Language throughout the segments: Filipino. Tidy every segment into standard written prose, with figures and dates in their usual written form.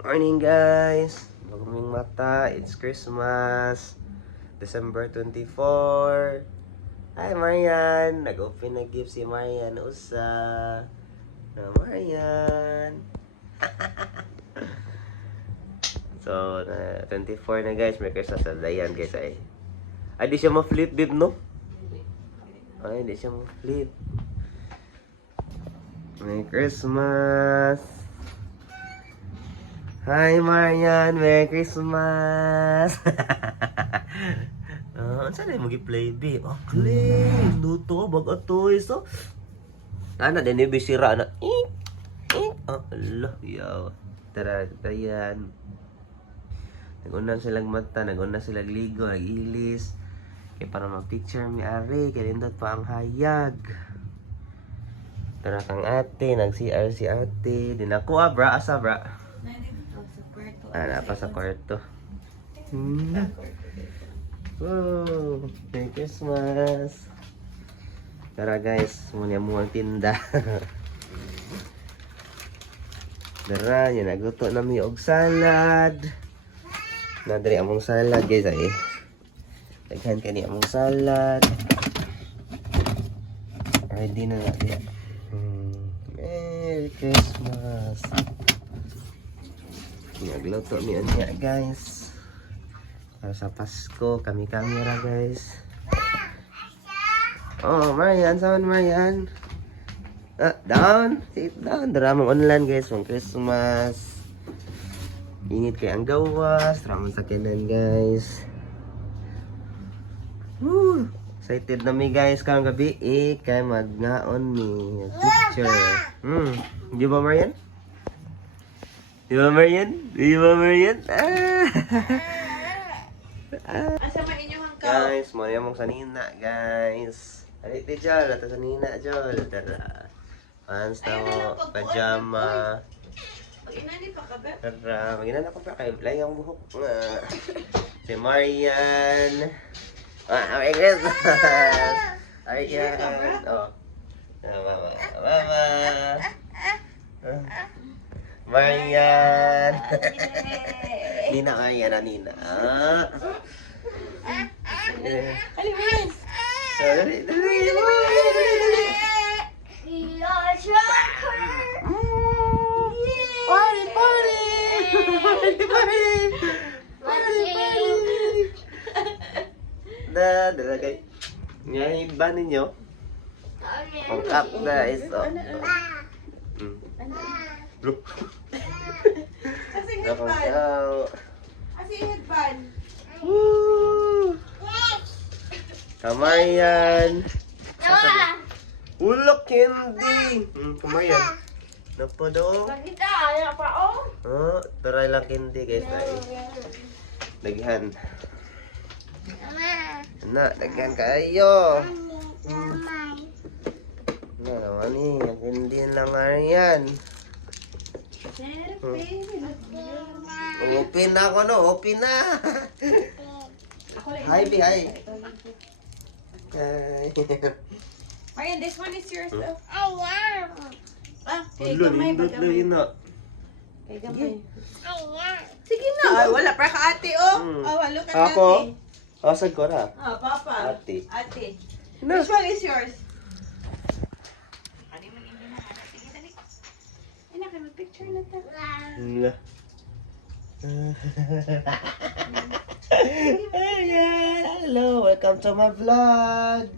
Morning guys! Bagong mata, it's Christmas, December 24. Hi Marian! Nag-open na gift si Marian usa. Marian! So, 24 na guys, may Christmas na dayan guys ay. Ay, di siya ma-flip bib no? Ay, di siya ma-flip. Merry Christmas! Hi Marian! Merry Christmas! Saan na mag-play be? Oh, clay! Luto, baga toys oh. Ana, din yung bisira na. Oh, Allah, yaw. Tara, yan. Nag-unan silang mata, nag-unan silang ligo, nag-ilis. Kaya para mag-picture mi ari, kaya lindot pa ang hayag. Tara kang ate, nag-CR si ate. Din ako bra, asa bra? Napa sa kwarto. Wow, Merry Christmas. Tara guys, muna mo ang tinda. Tara, yan naguto na mi og salad. Nadri among salad guys ay. Daghan kani among salad. Ready na natin. Merry Christmas. Nagluto mi niya guys. Para sa Pasko, kami camera guys. Oh, Marian, saan Marian? Down, sit down. Daramang online guys, pang Christmas. Init kay ang gawas, daramang sakinan guys. Woo! Excited na mi guys karong gabi kay magnaon mi picture. Di ba Marian? Di ba Marian? Di ba Marian? Asa man inyong hangkaw? Guys, mo mong sanina guys. Ari ti jol, ato sanina jol. Tara. Pants na mo, pajama. Pag inani pa ka ba? Tara, maginan ako pa kay Blay ang buhok nga. Si Marian. Merry Christmas. Marian. Oh. Mama. Mama. Marian. Nina Marian na Nina. Aliman! Dali, dali. Party, party! Party, party! Dala kay. Ngayon ba ninyo? Ang up guys. Bro. Kasi Nakang headband! tao. Kasi headband! Woo! Kamayan. Ulok candy. Kamayan. Napa do? Magkita, ayaw pa oh! Oh, taray lang candy guys. Daghan. Na, daghan kayo. Na naman eh. Hindi lang nga yan. Open na ako no. Open na. Hi, Bi. Hi. Hi. Marian, this one is yours though. Kay Ulo, gamay ba lindot na gamay? yun na. Kay gamay. Sige na, ay, wala para ka ate oh. Oh, look at Ako? ate. Asag ko na. Oh, papa. Ate. Ate. Na. Which one is yours? Ano man hindi na. Sige, dali. Ay, na, kayo mag-picture na ta. La. Ayan, hello, welcome to my vlog.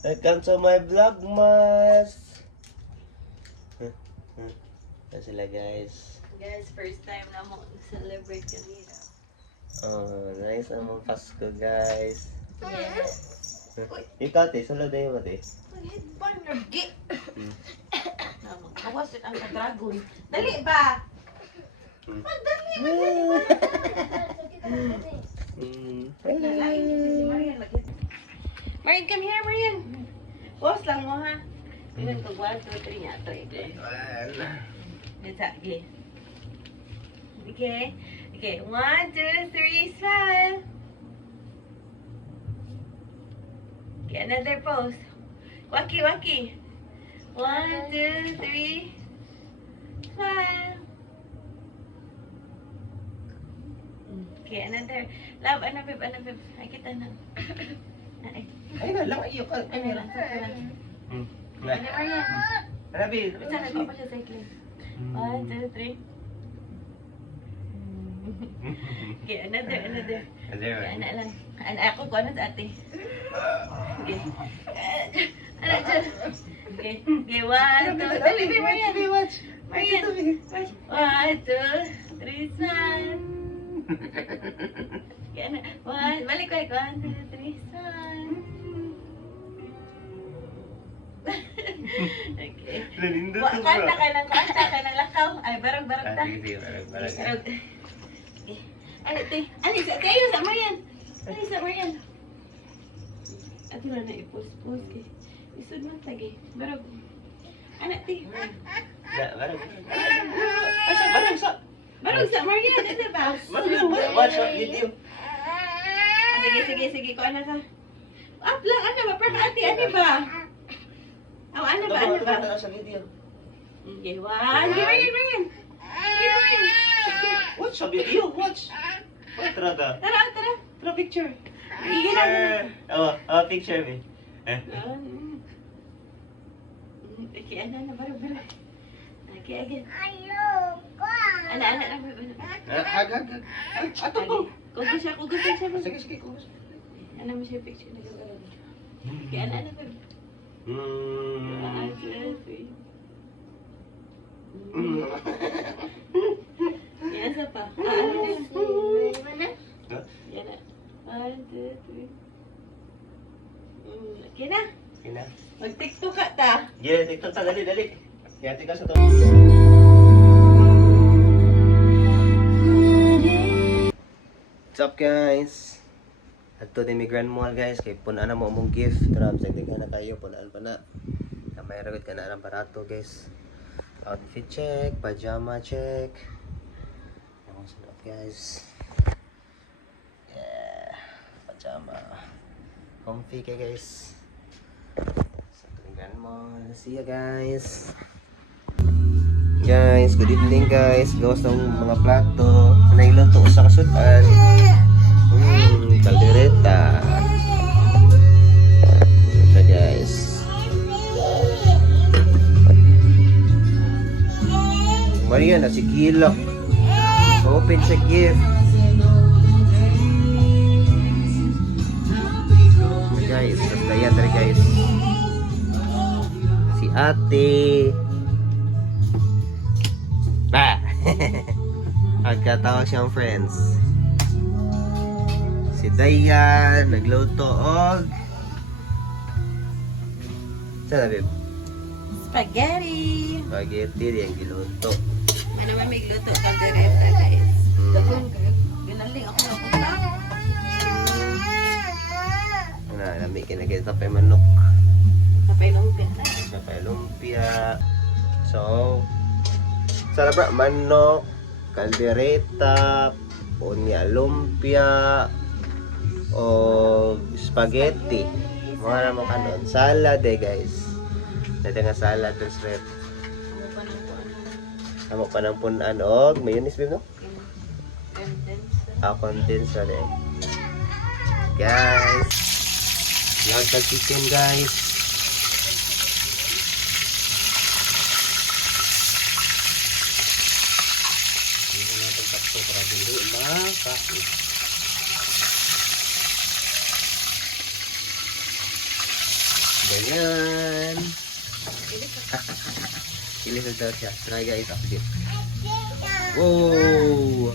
Welcome to my vlogmas. Yan sila guys. Guys, first time na mo celebrate kami na. Oh, nice among Pasko guys. Yes. Ikaw te, solo day mo te. Headband na gi. Awas ang dragon. Dali ba? Dali ba? Marian, come here, Marian. Boss lang mo ha. Ilan ko 1, 2, 3 nga. 3. Dito, okay. Okay. Okay, 1, 2, 3, smile. Okay, another pose. Waki, waki. 1, 2, 3. Smile. Okay, another. Love, ano, babe, ano, babe. Ay, kita na. Ay, Ay na lang, iyo ka. ano lang, sakto lang. Hmm. Ano, Marian? Rabi. Basta nagpa pa siya cycling. 1, 2, 3. Okay, another. Okay, ana lang. Ana ako ko ano sa ate. Okay. Ana dyan. Okay. Okay, 1, 2, dali, babe, Marian. Marian. 1, 2, 3, sun. Okay, ana. Balik. 1, 2, 3, sun. Okay. Nalindot Kanta ka ng lakaw. Ay, barang ta. Sige, barang. Barang. Okay. Ano, kayo sa Marian. Ano sa Marian? Ate wala na i-post kay. Isod man tagi. Barang. Anak ti. Barang. Asa, barang sa. Barang sa Marian, ano ba? Watch out video. Sige, ko ana ka. Up lang, ano ba? Para ate, ano ba? Ano ba? Sa video. Okay, 1. Marian. Watch sa video, watch. Tara. Tara, picture. Gila. Picture me. Okay, ano, barang. Okay, again. Ana, Hag. Ato po. Kugos siya. Sige, kung Ano mo siya picture na gawin? Okay, ano, barang. Yan sa pa. Ano na? Yan na. 1, 2, 3. Okay na. Kina. Mag-tiktok ka ta. Yeah, TikTok ta, dali. Yati ka sa to. What's up guys? Adto din mi Grand Mall guys, kay punaan na mo among gift. Tara, sagdigan na kayo, punaan pa na. May ragot ka na ng barato guys. Outfit check, pajama check. Yung sunod guys. Yeah, pajama. Comfy kay guys. Sa Grand Mall. See ya guys. Guys, good evening guys. Gawas ng mga plato. Nailuto sa kasutan. Kaldereta. Ito guys. Maria na si Gila. Open sa gift. Guys, basta yan tari guys. Si ate. Pagkatawag siyang friends. Si Dayan, nagluto og saan na babe? Spaghetti. Spaghetti yung giluto. Ano ba may gluto? Kaldereta guys. Dahon kayo. Ginaling ako na punta. Nami kinakita pa yung manok. Kapay lumpia. Sa lumpia. So, sarap manok, kaldereta, punya lumpia, o spaghetti. Mga naman kanon. Salad guys. Dito nga salad ng rep. Amo pa ng punan og mayonnaise ba no? Condensa eh. Guys. Yan sa chicken guys. Hindi natin takto para dili makain. Ganyan. Ilis na daw siya. Try guys, update. Wow!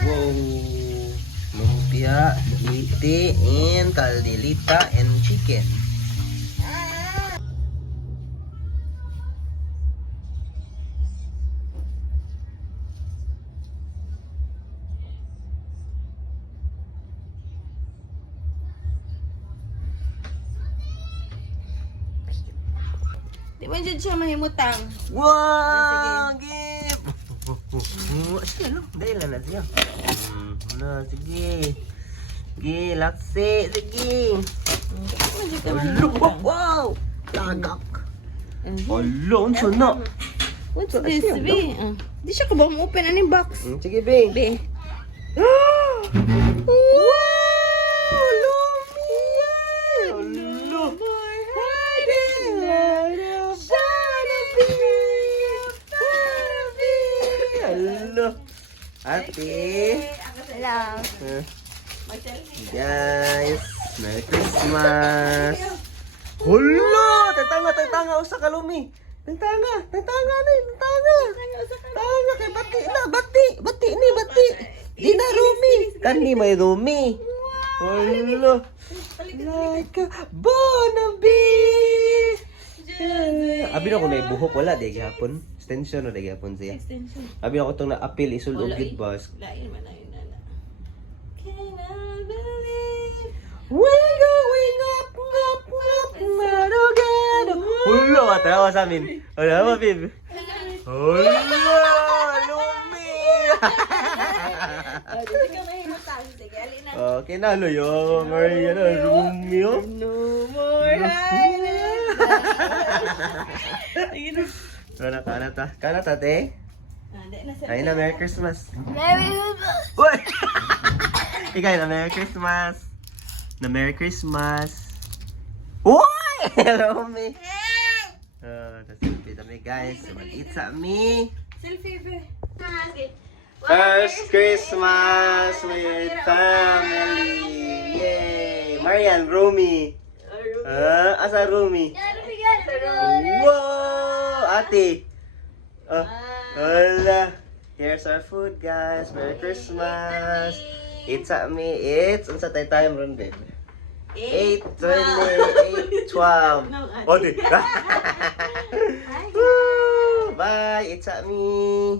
Wow! Lumpia, iti, and kaldelita, and chicken. Di ba dyan siya mahimutang? Wow! Gip! Sige, no? Dahil na siya. Sige. Sige, laksi. Sige. Di ka mahimutang. Wow! Tagak. Alo, unso na? What's this, be? Di siya ka ba mo-open? Ano yung box? Sige, be. Be. Wow! Lumia! Hello! Hello! Ate! Hello. Guys, Merry Christmas! Hello! Tantanga, usa ka lumi! Tantanga na, tantanga! Tanga kay bati na, bati ni. Di na rumi! Kani may rumi! Hello! Like a Barnaby! Abi na ko na ibuhok, wala di gihapon. Extension na di gihapon siya. Extension. Abi na ko itong na-appeal, isulog gid boss. Lain man na. Can I believe? We're going up together. Hulo, katawa sa amin. Wala ba, Bib? Hulo, lumi! Hindi ka mahimutang. Sige, alin na. Okay na, loyo. Maria na, Romeo. No more hiding. Kanata, te? Ay na, Merry Christmas. Merry Christmas. Uy! Ikay na, Merry Christmas. Merry Christmas. Uy! Romy. Selfie kami, guys. Mag-eat sa me. Selfie, be. First Christmas with family. Yay! Marian, Romy. Asa Romy? Wow! Ate. Hola. Here's our food, guys. Merry Christmas. It's at me. It's unsa tay time ron, babe? 8:20, 8:12. Oh, di. Woo! Bye. It's at me.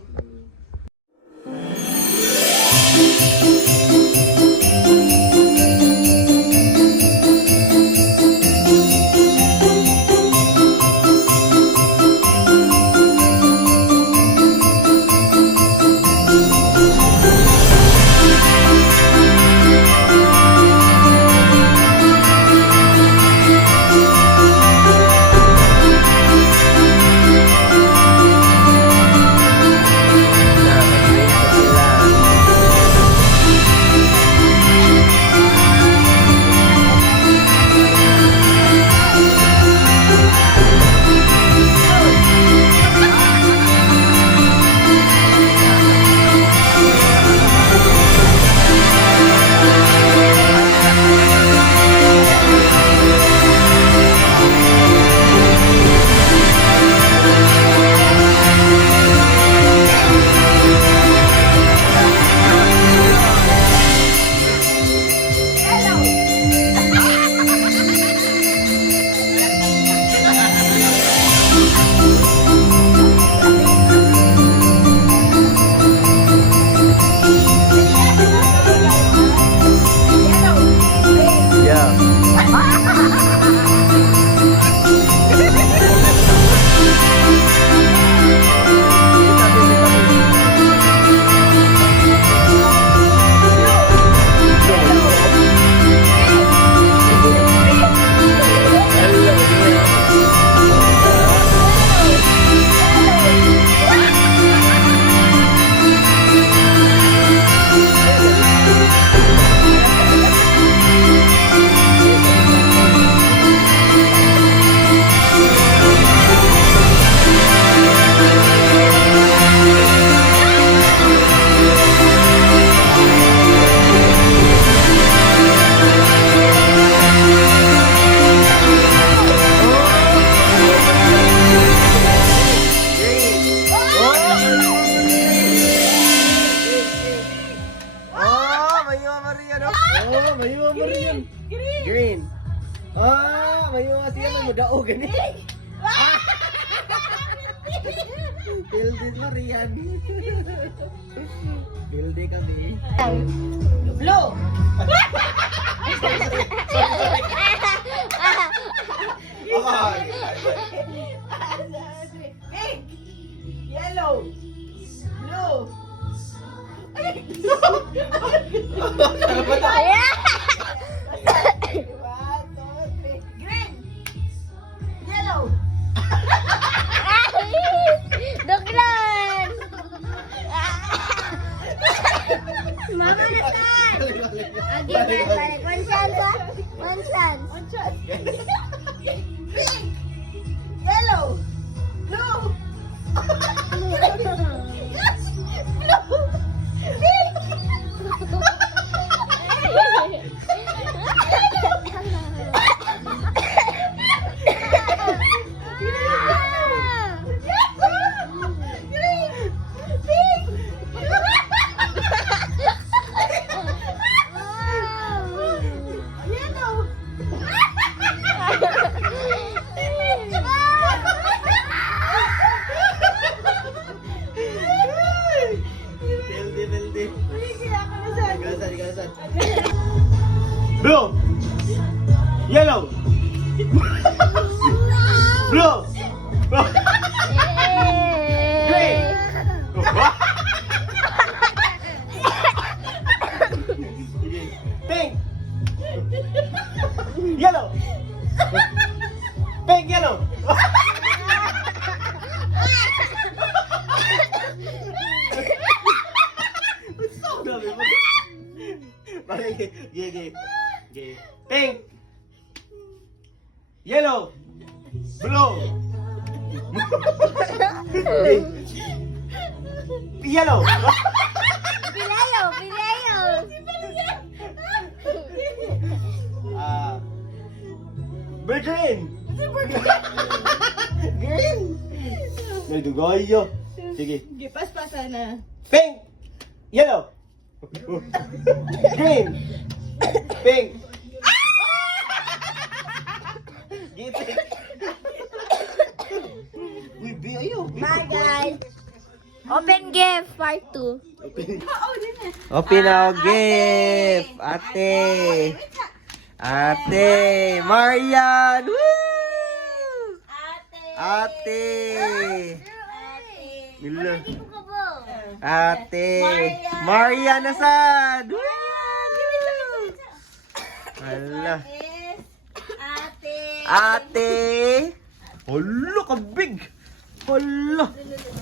Green. Mayo siya na mudao gani. Pildi Marian. Pildi kami. Blue. Pink. Yellow. Blue. Green. Yellow. Duglan! Mama na saan? Okay, balik. One chance, ha? One chance. One shot. Yellow. Blue. Blue. Yellow. Blue. Green. Pink. Yellow. Pink, yellow. Pink. Yellow. Blue. Yellow. Pilayo, pilayo. Green. Green. May dugoy. Sige. Sige, pas-pasan na. Pink. Yellow. Green. Pink. Gipit. Uy, B, ayaw. Bye, guys. Open gift, part 2. Open now, gift. Ate. Ate. Marian. Woo! Ate. Ila. Ate. Marian nasad. Woo! Hala. Ate. Hala, kabig. Hala.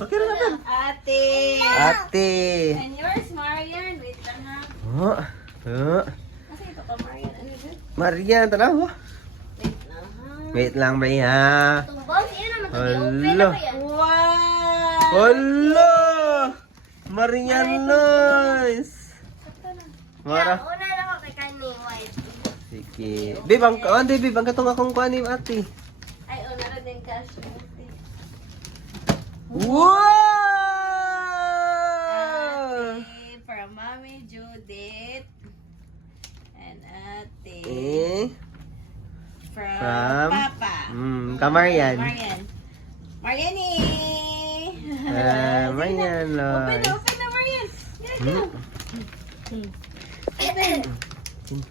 Okay na natin. Ate. Ate. And yours, Marian. Wait lang ha. Kasi ito ka, Marian. Ano yun? Marian, tanaw. Wait lang ha. Wait lang, Bray, ha? Tumbang, yun naman ito. Open Hala. na yan. Wow! Hala! Marian, nice! Mara. Una na ako kay Kani, white. Sige. Bib, ang katong akong kuanim, ate. Ay, una rin din cash. Wow! Ate, from Mommy Judith. And ate. From From? Papa. Kamarian. Marian. Mariani! Marian, Open nice. na, open na, Marian. Go. Open.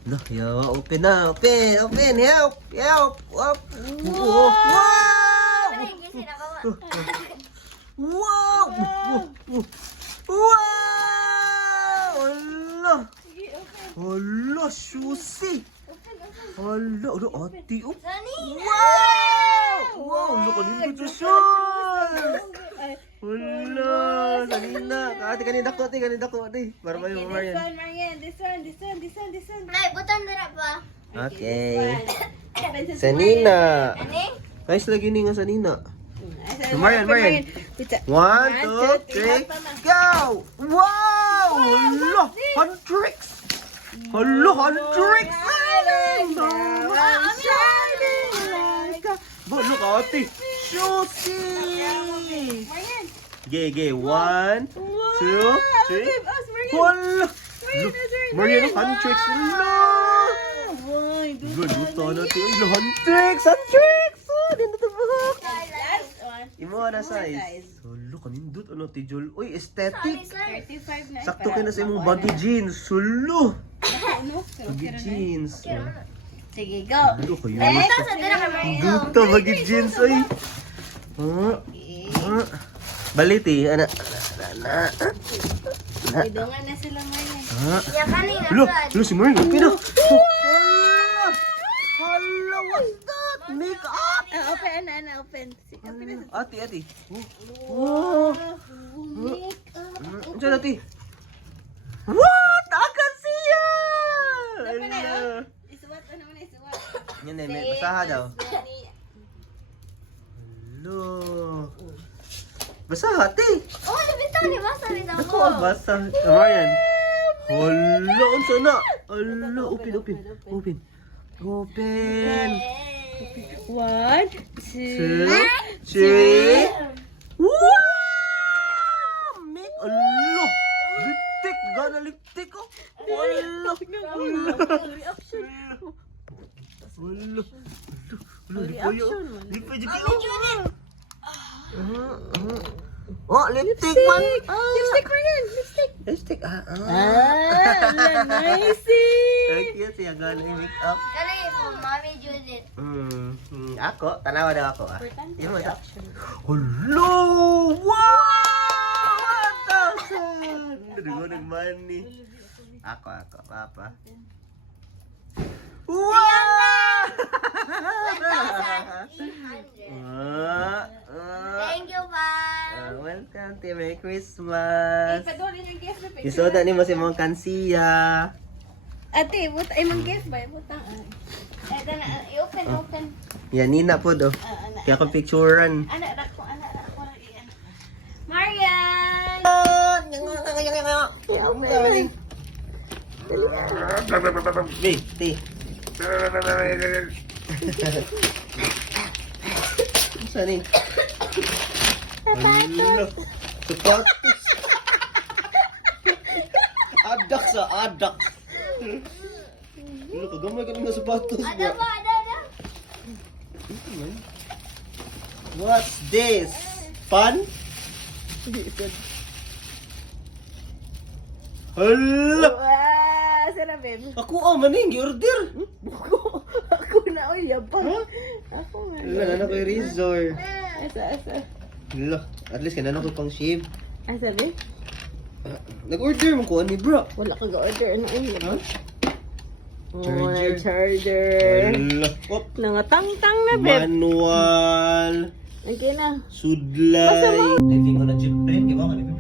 Look, yo, open na, open, help, up. Wow! Ano yung gisin ako? Wow! Wow! Hala! Hala, susi! Hala, ate, oh. Sani? Wow! Wow, look, kanina ito siya! Hala, kanina. Kanina ko, ate. Para Okay, mayo, this Marian. one, Marian. This one. Nay, butan dira pa. Okay. Open sa Sanina. Ani? Nice lagi ni nga Sanina. Marian. Marian, Marian. Pizza. 1, 2, 3, go! Wow! Hala! Huntrix! Hala, Huntrix! Look, ate! Susi! Marian. Gay. 1, 2, 3. Hala! Look, Marian, Huntrix! Hala! Galuta natin. Ay, Huntrix! Oh, dito ito buhok! Last one. Imo na size. Hala, kanindot. Ano, tijol? Uy, Sorry, aesthetic! sir. 35 na. Sakto kayo na sa imong baggy jeans. Hala! Ano? Baggy jeans. Sige, go. Hala, kayo. Next. Sa dira ka Marian. Duta, baggy jeans, ay. Baliti, ana. Idungan na sila, Marian. Ya kanina, Hala, Brad. si Marian, okay na. Hala, what's that? Make up! Open, open. Open na. Ate. Wow! Diyan, ate. What? Yun eh, may basaha daw. Hello. Basaha, te. Oh, bitaw ni basa bitaw Ako, mo. basa. Marian. Hello, unsa na? Hello, open. Open. 1, 2, 3. Wow! Make hello. Lipstick, gana lipstick ko. Hello. reaction. Hello. Reaction man. Di pa Oh, lipstick man. Lipstick mo yan, lipstick. Lipstick. Nice. Very cute siya, gana yung make-up. Kali po, Mami Judith. Ako, tanawa daw ako. Importante Yung ang mata. reaction. Hello! Wow! 1,000! Dugo ng money. Ako, papa. Wow! 1,800. Thank Thank you, Ma'am. welcome to Merry Christmas. Padulin yung gift na picture. Isoda ni mo si mong kansiya. Ate, buta ay mang gift ba? Butang. Ito na, i-open. Yan, Nina po do. Anak. Kaya ko picturean. Anak ko. Marian! Hey, ti. Saan ni? Sapatos. Sapatos. Adak sa adak. Ano, kagamay ka ng sapatos Ada ba? ba? Ada. What's this? Pan? Hala! Wow! Sarap, babe. Ako maning order. Ako na, oy, yabang. Ako nga. Hala, na ko yung razor. Asa. Hala, at least kanana ko pang shave. Asa, babe? Nag-order mo ko ani bro. Wala ka ga-order. Ano yun? Ha? Charger. Charger. Hala. Op. Nangatang-tang na, babe. Manual. Okay na. Sudlay. Basta mo. Living on a jet plane, di ba?